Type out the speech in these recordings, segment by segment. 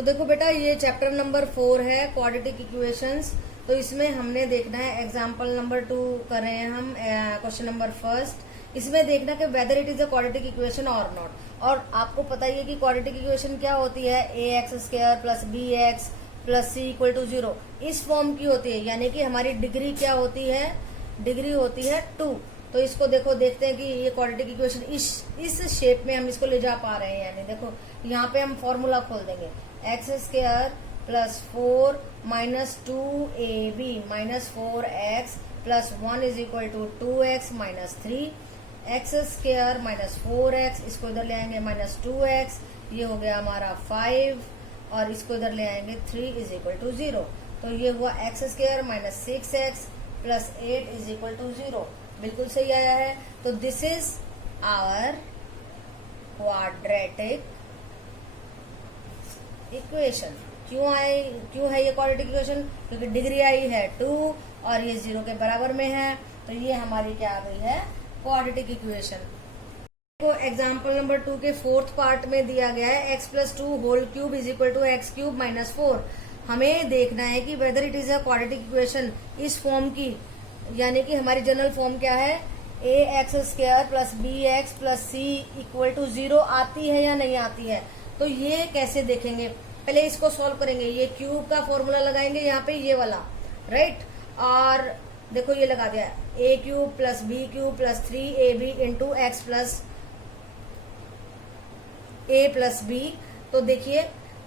तो देखो बेटा, ये चैप्टर नंबर 4 है क्वाड्रेटिक इक्वेशंस। तो इसमें हमने देखना है एग्जाम्पल नंबर 2 कर रहे हैं हम, क्वेश्चन नंबर फर्स्ट। इसमें देखना कि whether it is a quadratic equation और नॉट। और आपको पता ही है कि क्वाड्रेटिक इक्वेशन क्या होती है, ax² plus bx plus c equal to 0 इस फॉर्म की होती है। यानी कि हमारी डिग्री क्या होती है, डिग्री होती है 2। तो इसको देखो, देखते हैं कि ये क्वाड्रेटिक इक्वेशन इस शेप में हम इसको ले जा पा रहे हैं। यानी देखो यहाँ पे हम फॉर्मूला खोल देंगे, x² plus 4 minus 2ab minus 4x plus 1 is equal to 2x minus 3, x² minus 4x, इसको इधर ले आएंगे माइनस 2x, ये हो गया हमारा 5, और इसको इधर ले आएंगे 3 इज इक्वल टू 0। तो ये हुआ x² minus 6x plus 8 is equal to 0। बिल्कुल सही आया है। तो this is our quadratic equation. क्यों है ये क्वाड्रेटिक इक्वेशन? क्योंकि डिग्री आई है 2 और ये 0 के बराबर में है। तो ये हमारी क्या आ गई है, क्वाड्रेटिक इक्वेशन। को एग्जाम्पल नंबर 2 के 4th पार्ट में दिया गया है x plus 2 whole cube is equal to x³ minus 4। हमें देखना है कि whether it is a quadratic equation इस फॉर्म की। यानी कि हमारी जनरल फॉर्म क्या है, ax² plus bx plus c equal to 0 आती है या नहीं आती है। तो ये कैसे देखेंगे, पहले इसको सॉल्व करेंगे। ये क्यूब का फॉर्मूला लगाएंगे यहाँ पे, ये वाला, राइट। और देखो ये लगा दिया, a³ plus b³ plus 3ab into x plus a plus b। तो देखिए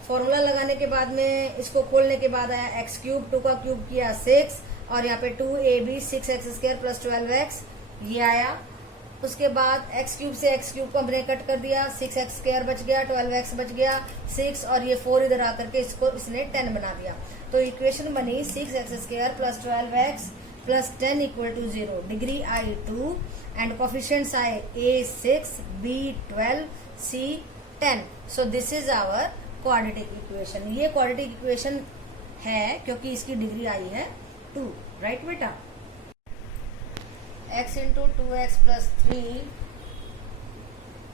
फॉर्मूला लगाने के बाद में इसको खोलने के बाद आया x³, 2 का क्यूब किया 6, और यहाँ पे 2ab 6x² प्लस 12x, ये आया। उसके बाद x³ से x³ को हमने कट कर दिया, 6x² बच गया, 12x बच गया, 6, और ये 4 इधर आकर के इसको इसने 10 बना दिया। तो इक्वेशन बनी 6x² plus 12x plus 10 equal to 0। Degree आई 2 एंड कोफिशिएंट्स आए a 6, b 12, c 10। So this is our quadratic equation. ये क्वाड्रेटिक इक्वेशन है क्योंकि इसकी डिग्री आई है 2, राइट बेटा। x into 2x plus 3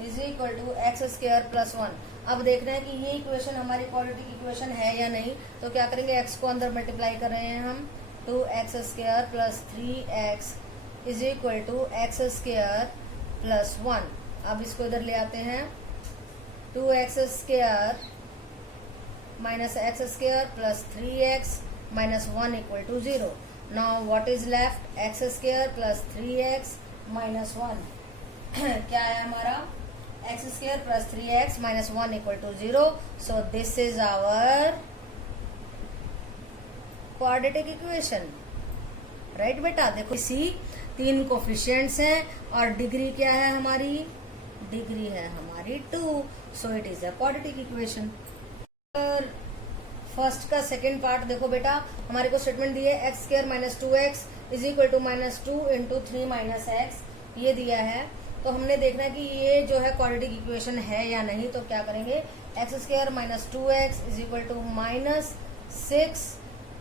is equal to x² plus 1। अब देखना है कि ये इक्वेशन हमारी क्वाड्रेटिक इक्वेशन है या नहीं। तो क्या करेंगे, x को अंदर मल्टीप्लाई कर रहे हैं हम, 2x² plus 3x is equal to x² plus 1। अब इसको इधर ले आते हैं, 2x² minus x² plus 3x minus 1 equal to 0। Now what is left, x² plus 3x minus 1 क्या है हमारा, x² plus 3x minus 1 equal to 0। So this is our quadratic equation, right बेटा। देखो इसी 3 कोफिशिएंट्स हैं और डिग्री क्या है हमारी, डिग्री है हमारी 2। So it is a quadratic equation. First का सेकेंड पार्ट देखो बेटा, हमारे को स्टेटमेंट दी है x² minus 2x is equal to minus 2 into 3 minus x, ये दिया है। तो हमने देखना है कि ये जो है क्वाड्रेटिक इक्वेशन है या नहीं। तो क्या करेंगे, x² minus 2x is equal to minus 6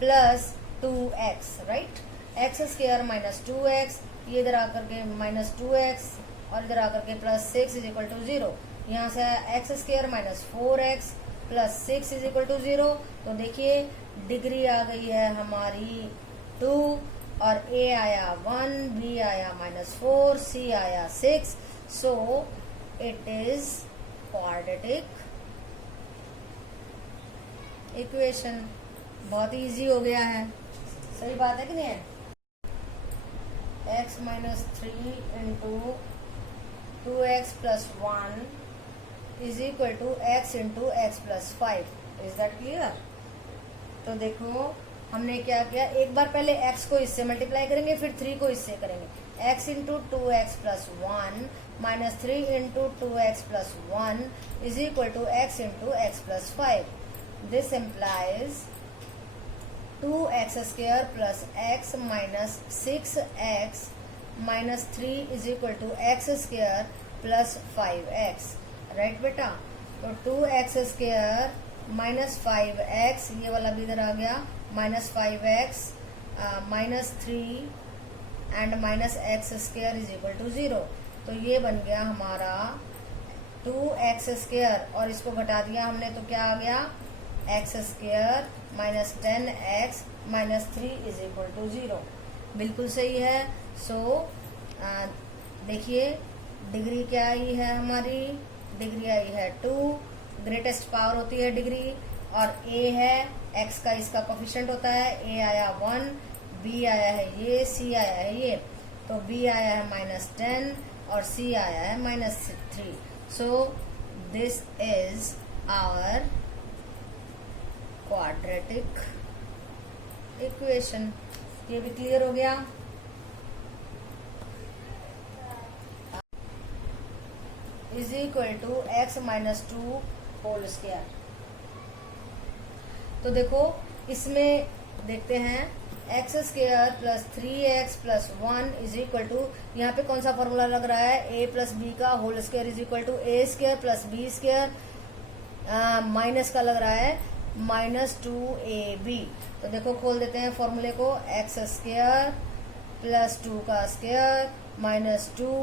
plus 2x, right. x² minus 2x, ये इधर आकर के माइनस 2x और इधर आकर के प्लस 6 इज इक्वल टू 0। यहाँ से x² minus 4x plus 6 is equal to 0। तो देखिए डिग्री आ गई है हमारी 2 और a आया 1, b आया माइनस 4, c आया 6। सो इट इज क्वाड्रेटिक इक्वेशन। बहुत इजी हो गया है, सही बात है कि नहीं है। x minus 3 into 2x plus 1 is equal to x into x plus 5। Is that clear? तो देखो हमने क्या किया, एक बार पहले x को इससे मल्टीप्लाई करेंगे, फिर 3 को इससे करेंगे। x into 2x plus 1 minus 3 into 2x plus 1 is equal to x into x plus 5। This implies 2x² plus x minus 6x minus 3 is equal to x² plus 5x, right बेटा। तो 2x² minus 5x, ये वाला भी इधर आ गया, minus 5x minus 3 and minus x² is equal to 0। तो ये बन गया हमारा 2x² और इसको घटा दिया हमने तो क्या आ गया x square minus 10x minus 3 is equal to 0। बिल्कुल सही है। सो देखिए डिग्री क्या आई है हमारी, डिग्री आई है 2, ग्रेटेस्ट पावर होती है डिग्री, और a है x का, इसका कोफिशिएंट होता है, a आया 1, b आया है ये, c आया है ये, तो b आया है माइनस 10 और c आया है minus 3। So this is our quadratic equation. ये भी क्लियर हो गया। Is equal to x minus 2 whole square. तो देखो इसमें देखते हैं x square plus 3x plus 1 is equal to, यहाँ पे कौन सा फॉर्मूला लग रहा है, a प्लस बी का whole square is equal to a square plus b square, minus का लग रहा है माइनस 2ab। तो देखो खोल देते हैं फॉर्मूले को, एक्स स्क्वायर प्लस 2 का स्क्वायर माइनस 2,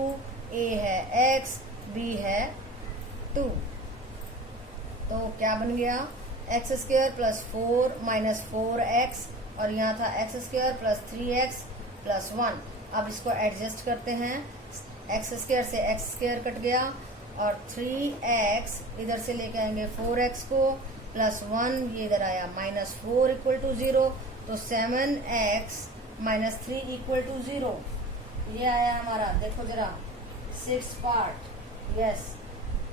a है x, b है 2, तो क्या बन गया, x square plus 4 minus 4x, और यहाँ था x square plus 3x plus 1। अब इसको एडजस्ट करते हैं, एक्स स्क्वायर से एक्स स्क्वायर कट गया, और 3x इधर से लेके आएंगे 4x को, प्लस 1 ये इधर आया माइनस 4 इक्वल टू 0, तो 7x माइनस 3 इक्वल टू 0। ये आया हमारा, देखो जरा 6 पार्ट, यस।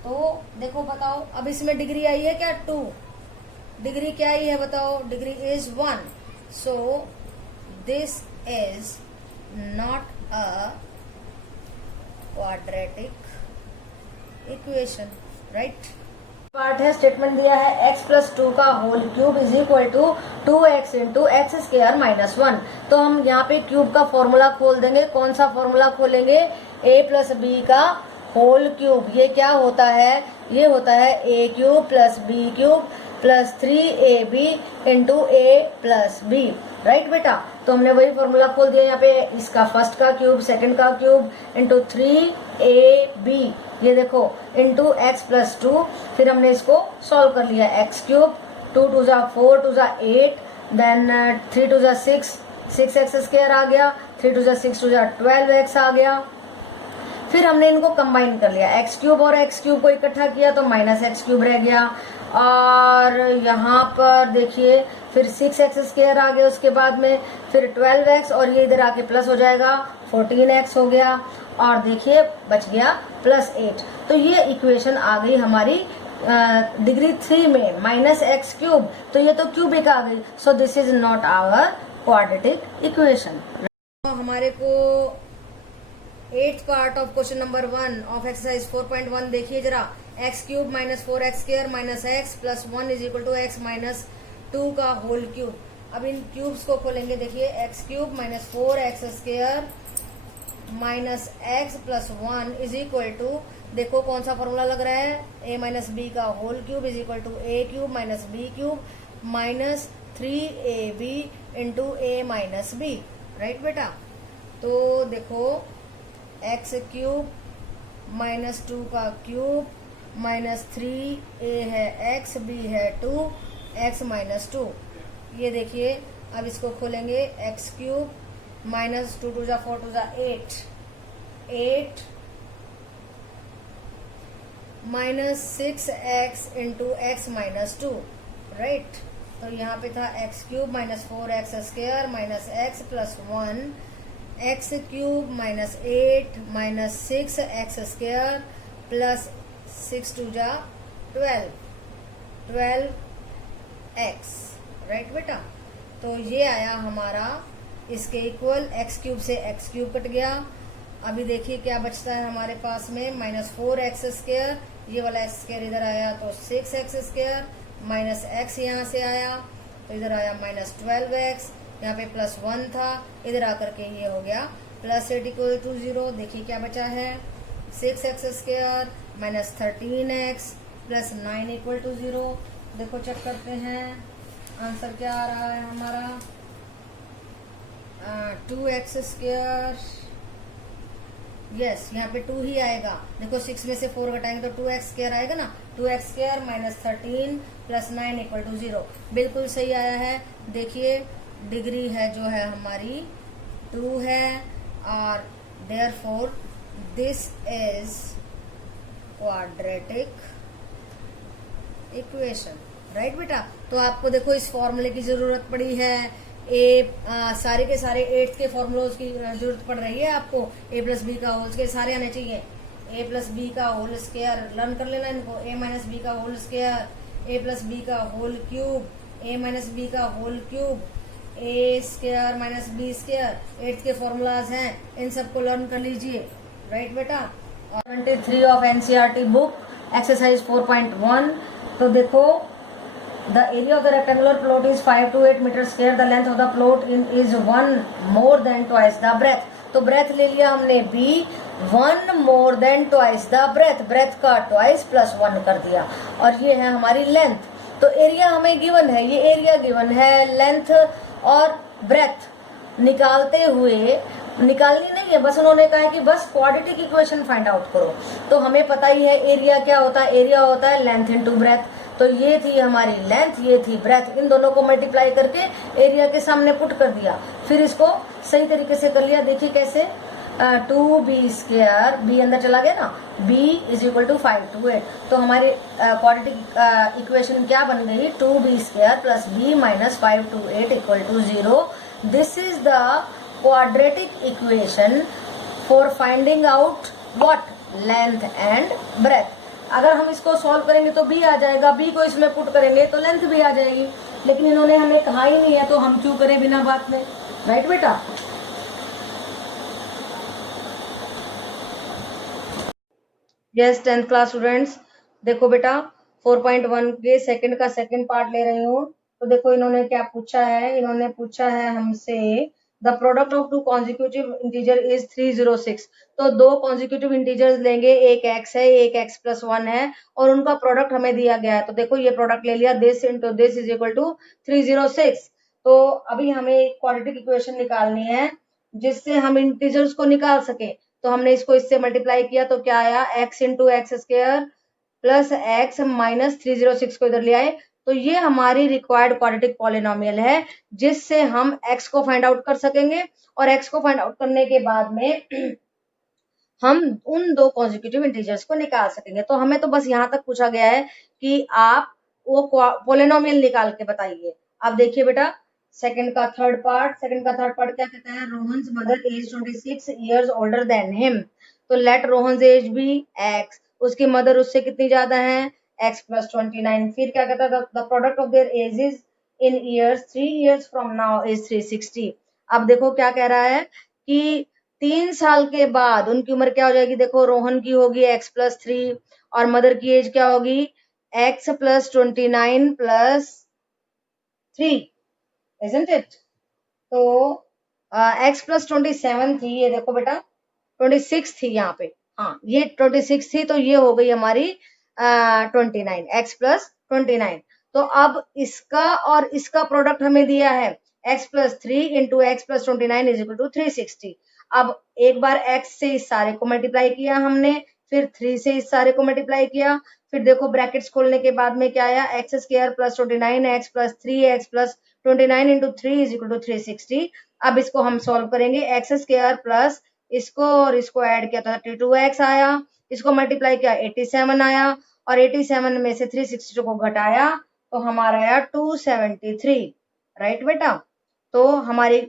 तो देखो बताओ, अब इसमें डिग्री आई है क्या, 2, डिग्री क्या आई है बताओ, degree is 1। So this is not a quadratic equation, right. Part है, स्टेटमेंट दिया है x प्लस 2 का whole cube is equal to 2x into x square minus 1। तो हम यहाँ पे क्यूब का फॉर्मूला खोल देंगे। कौन सा फॉर्मूला खोलेंगे, a प्लस बी का होल क्यूब। ये क्या होता है, ये होता है a cube plus b cube plus 3ab into a plus b, right बेटा। तो हमने वही फॉर्मूला खोल दिया यहाँ पे, इसका फर्स्ट का क्यूब, सेकंड का क्यूब इंटू 3ab, ये देखो इंटू एक्स प्लस 2। फिर हमने इसको सॉल्व कर लिया, एक्स क्यूब 2 टू जा 4 टू जा 8, देन 3 टू जा 6, 6x स्क्वायर आ गया, 3 टू जा 6 टू जा 12x आ गया। फिर हमने इनको कंबाइन कर लिया, एक्स क्यूब और एक्स क्यूब को इकट्ठा किया तो माइनस एक्स क्यूब रह गया, और यहाँ पर देखिए फिर 6x स्क्वायर आ गया, उसके बाद में फिर 12x, और ये इधर आके प्लस हो जाएगा 14x हो गया, और देखिए बच गया प्लस 8। तो ये इक्वेशन आ गई हमारी डिग्री 3 में, माइनस एक्स क्यूब, तो ये तो क्यूबिक आ गई। So this is not our quadratic equation. हमारे को 8th part of question number 1 of exercise 4.1 देखिए जरा, x cube minus 4x square minus x plus 1 is equal to x minus 2 का होल क्यूब। अब इन क्यूब्स को खोलेंगे, देखिए x cube minus 4x square minus x plus 1 is equal to, देखो कौन सा फॉर्मूला लग रहा है, a माइनस बी का whole cube is equal to a cube minus b cube minus 3ab into a minus b, right बेटा। तो देखो एक्स क्यूब माइनस 2 का क्यूब माइनस 3a है x, b है 2, x माइनस 2। ये देखिए अब इसको खोलेंगे, एक्स क्यूब माइनस 2 टू जा 4 टू जा 8, 8 minus 6x into x minus 2, right. तो यहाँ पे था x cube minus 4x square minus x plus 1, x cube minus 8 minus 6x square plus 6 two जा 12, 12x, राइट बेटा। तो ये आया हमारा इसके इक्वल, एक्स क्यूब से एक्स क्यूब कट गया। अभी देखिए क्या बचता है हमारे पास में, माइनस 4x स्क्वायर, ये वाला एक्स स्क्वायर इधर आया तो 6x स्क्वायर माइनस एक्स यहाँ से आया तो इधर आया माइनस 12x, यहाँ पे प्लस 1 था, इधर आकर के ये हो गया प्लस 8 इक्वल टू 0। देखिए क्या बचा है, 6x स्क्वायर minus 13x plus 9 equal to 0। देखो चेक करते हैं आंसर क्या आ रहा है हमारा, 2x स्क्वायर यस यहाँ पे 2 ही आएगा। देखो 6 में से 4 घटाएंगे तो 2x स्क्वायर आएगा ना, 2x square minus 13 plus 9 equal to 0। बिल्कुल सही आया है। देखिए डिग्री है जो है हमारी 2 है और therefore this is quadratic equation, right बेटा। तो आपको देखो इस फॉर्मूले की जरूरत पड़ी है। सारे के सारे 8th के फॉर्मूलोज की जरूरत पड़ रही है आपको। a प्लस बी का होल स्क्वायर सारे आने चाहिए। a प्लस बी का होल स्क्वायर लर्न कर लेना इनको। a माइनस बी का whole square, a plus B का whole cube, a minus B का whole cube, a square minus B square 8th के फॉर्मूलाज हैं, इन सबको लर्न कर लीजिए, राइट बेटा। 23 ऑफ एनसीईआरटी बुक एक्सरसाइज 4.1। तो देखो the area of the rectangular plot is 5 to 8 meters square. The length of the plot is 1 more than twice the breadth. तो breadth ले लिया हमने b, 1 more than twice the breadth, breadth का twice plus 1 कर दिया और ये है हमारी length। तो एरिया हमें गिवन है, ये एरिया गिवन है, लेंथ और ब्रेथ निकालते हुए निकालनी नहीं है, बस उन्होंने कहा है कि बस क्वाड्रेटिक इक्वेशन फाइंड आउट करो। तो हमें पता ही है एरिया क्या होता है, एरिया होता है लेंथ इनटू ब्रेथ। तो ये थी हमारी लेंथ, ये थी ब्रेथ, इन दोनों को मल्टीप्लाई करके एरिया के सामने पुट कर दिया। फिर इसको सही तरीके से कर लिया। देखिए कैसे, 2b स्क्वायर, b अंदर चला गया ना, b is equal to 5 to 8। तो हमारी क्वाड्रेटिक इक्वेशन क्या बन गई, 2b square plus b minus 5 to 8 equal to 0। This is the quadratic equation for finding out what, length and breadth. अगर हम इसको सॉल्व करेंगे तो b आ जाएगा, b को इसमें पुट करेंगे तो लेंथ भी आ जाएगी, लेकिन इन्होंने हमें कहा ही नहीं है तो हम क्यों करें बिना बात में, राइट बेटा। यस 10th क्लास स्टूडेंट्स, देखो बेटा 4.1 के सेकंड का सेकंड पार्ट ले रही हूँ। तो देखो इन्होंने क्या पूछा है, इन्होंने पूछा है हमसे the product of two consecutive integer is 306। तो दो कॉन्जिक्यूटिव इंटीजर्स लेंगे, एक x है एक x प्लस 1 है और उनका प्रोडक्ट हमें दिया गया है। तो देखो ये प्रोडक्ट ले लिया, this into this is equal to 306। तो अभी हमें क्वाड्रेटिक इक्वेशन निकालनी है जिससे हम इंटीजर्स को निकाल सके। तो हमने इसको इससे मल्टीप्लाई किया तो क्या आया, x into x square plus x minus 306 को इधर ले आए। तो ये हमारी रिक्वायर्ड क्वाड्रेटिक पॉलिनोमियल है जिससे हम x को फाइंड आउट कर सकेंगे और x को फाइंड आउट करने के बाद में हम उन दो कॉन्जिक्यूटिव इंटीजर्स को निकाल सकेंगे। तो हमें तो बस यहाँ तक पूछा गया है कि आप वो पॉलिनोमियल निकाल के बताइए। अब देखिए बेटा सेकंड का थर्ड पार्ट क्या कहता है, Rohan's mother age 26 years older than him. तो let Rohan's age be x, उसकी मदर उससे कितनी ज्यादा है, x प्लस 29। फिर क्या कहता है, the product of their edges in years 3 years from now is 360। अब देखो क्या कह रहा है कि 3 साल के बाद उनकी उम्र क्या हो जाएगी। देखो रोहन की होगी x प्लस 3 और मदर की एज क्या होगी, x plus 29 plus 3, isn't it? तो x प्लस 27 थी, ये देखो बेटा 26 थी यहाँ पे, हाँ ये 26 थी तो ये हो गई हमारी 29, x प्लस 29। तो अब इसका और इसका प्रोडक्ट हमें दिया है x plus 3 into x plus 29 is equal to 360। अब एक बार x से इस सारे को मल्टीप्लाई किया हमने, फिर 3 से इस सारे को मल्टीप्लाई किया, फिर देखो ब्रैकेट्स खोलने के बाद में क्या आया, x square plus 29 x plus 3 x plus 29 into 3 is equal to 360। अब इसको हम सॉल्व करेंगे, एक्स स्क्वायर प्लस इसको और इसको ऐड किया तो 32x आया, इसको मल्टीप्लाई किया 87 आया और 87 में से 360 को घटाया तो हमारा आया 273, राइट बेटा। तो हमारी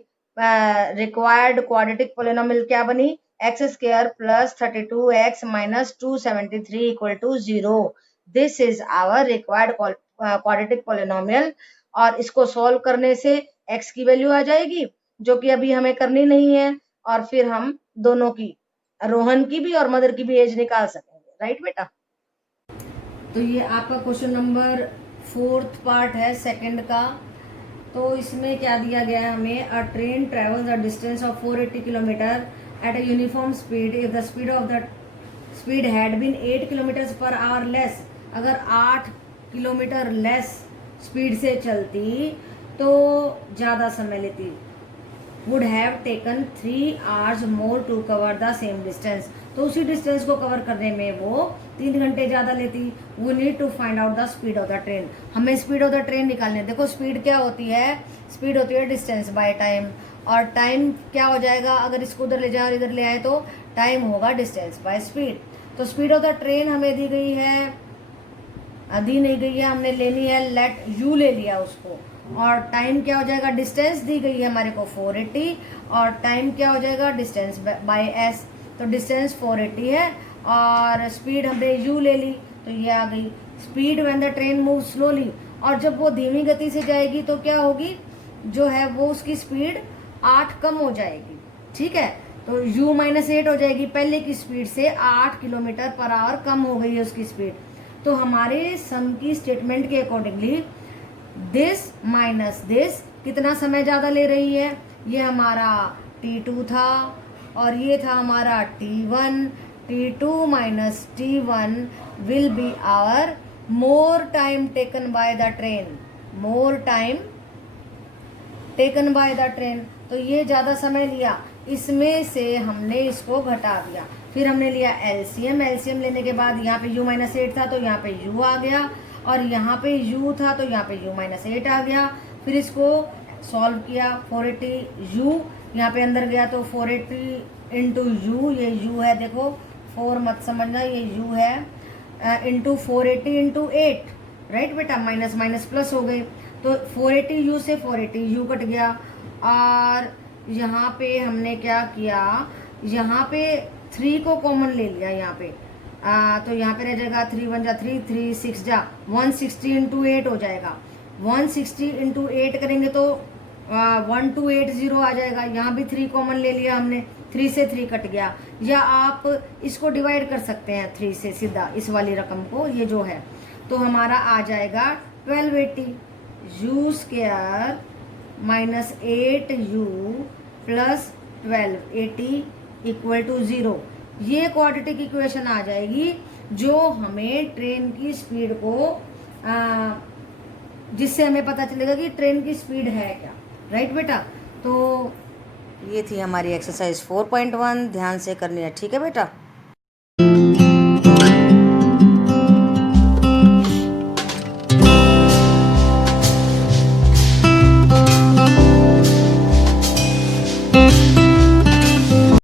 रिक्वायर्ड क्वाड्रेटिक पॉलिनोमियल क्या बनी, x square plus 32x minus 273 equal to 0। This is our required quadratic polynomial. और इसको सॉल्व करने से x की वैल्यू आ जाएगी जो कि अभी हमें करनी नहीं है, और फिर हम दोनों की, रोहन की भी और मदर की भी एज निकाल सकेंगे, राइट बेटा। तो ये आपका क्वेश्चन नंबर 4th पार्ट है सेकंड का। तो इसमें क्या दिया गया है हमें, a train travels a distance of 480 kilometre at a uniform speed if the speed had been 8 kilometre per hour less. अगर 8 किलोमीटर लेस स्पीड से चलती तो ज्यादा समय लेती, would have taken 3 hours more to cover the same distance. तो उसी distance को कवर करने में वो 3 घंटे ज़्यादा लेती। We need to find out the speed of the train. हमें स्पीड ऑफ द ट्रेन निकालनी है। देखो स्पीड क्या होती है, स्पीड होती है डिस्टेंस बाय टाइम, और टाइम क्या हो जाएगा, अगर इसको उधर ले जाए और इधर ले आए तो टाइम होगा डिस्टेंस बाय स्पीड। तो स्पीड ऑफ द ट्रेन हमें दी गई है, दी नहीं गई है, हमने लेनी है, लेट यू ले लिया उसको, और टाइम क्या हो जाएगा, डिस्टेंस दी गई है हमारे को 480, और टाइम क्या हो जाएगा डिस्टेंस बाय एस। तो डिस्टेंस 480 है और स्पीड हमने यू ले ली, तो ये आ गई speed when the train move slowly. और जब वो धीमी गति से जाएगी तो क्या होगी, जो है वो उसकी स्पीड 8 कम हो जाएगी। ठीक है, तो u -8 हो जाएगी, पहले की स्पीड से 8 किलोमीटर पर आवर कम हो गई है उसकी स्पीड। तो हमारे सम की स्टेटमेंट के अकॉर्डिंगली दिस माइनस दिस कितना समय ज़्यादा ले रही है, ये हमारा T2 था और ये था हमारा T1। T2 minus T1 will be our more time taken by the train, more time taken by the train. तो ये ज़्यादा समय लिया, इसमें से हमने इसको घटा दिया। फिर हमने लिया एलसीएम, एलसीएम लेने के बाद यहाँ पे u -8 था तो यहाँ पे u आ गया, और यहाँ पे u था तो यहाँ पे u -8 आ गया। फिर इसको सॉल्व किया, 480 u यहाँ पे अंदर गया तो 480 इंटू यू, ये u है, देखो 4 मत समझना, ये u है, इंटू 480 इंटू 8, राइट बेटा, माइनस माइनस प्लस हो गए। तो 480 u से 480 u कट गया, और यहाँ पे हमने क्या किया, यहाँ पे 3 को कॉमन ले लिया यहाँ पे, तो यहाँ पे रह जाएगा 3 1 जा 3, 3 6 जा 160 इंटू 8 हो जाएगा। 160 इंटू 8 करेंगे तो 1280 आ जाएगा। यहाँ भी 3 कॉमन ले लिया हमने, 3 से 3 कट गया। या आप इसको डिवाइड कर सकते हैं 3 से सीधा, इस वाली रकम को, ये जो है, तो हमारा आ जाएगा 1280 u square minus 8u plus 1280 equal to 0। ये क्वाड्रेटिक इक्वेशन आ जाएगी जो हमें ट्रेन की स्पीड को जिससे हमें पता चलेगा कि ट्रेन की स्पीड है क्या, राइट बेटा। तो ये थी हमारी एक्सरसाइज 4.1, ध्यान से करनी है, ठीक है बेटा।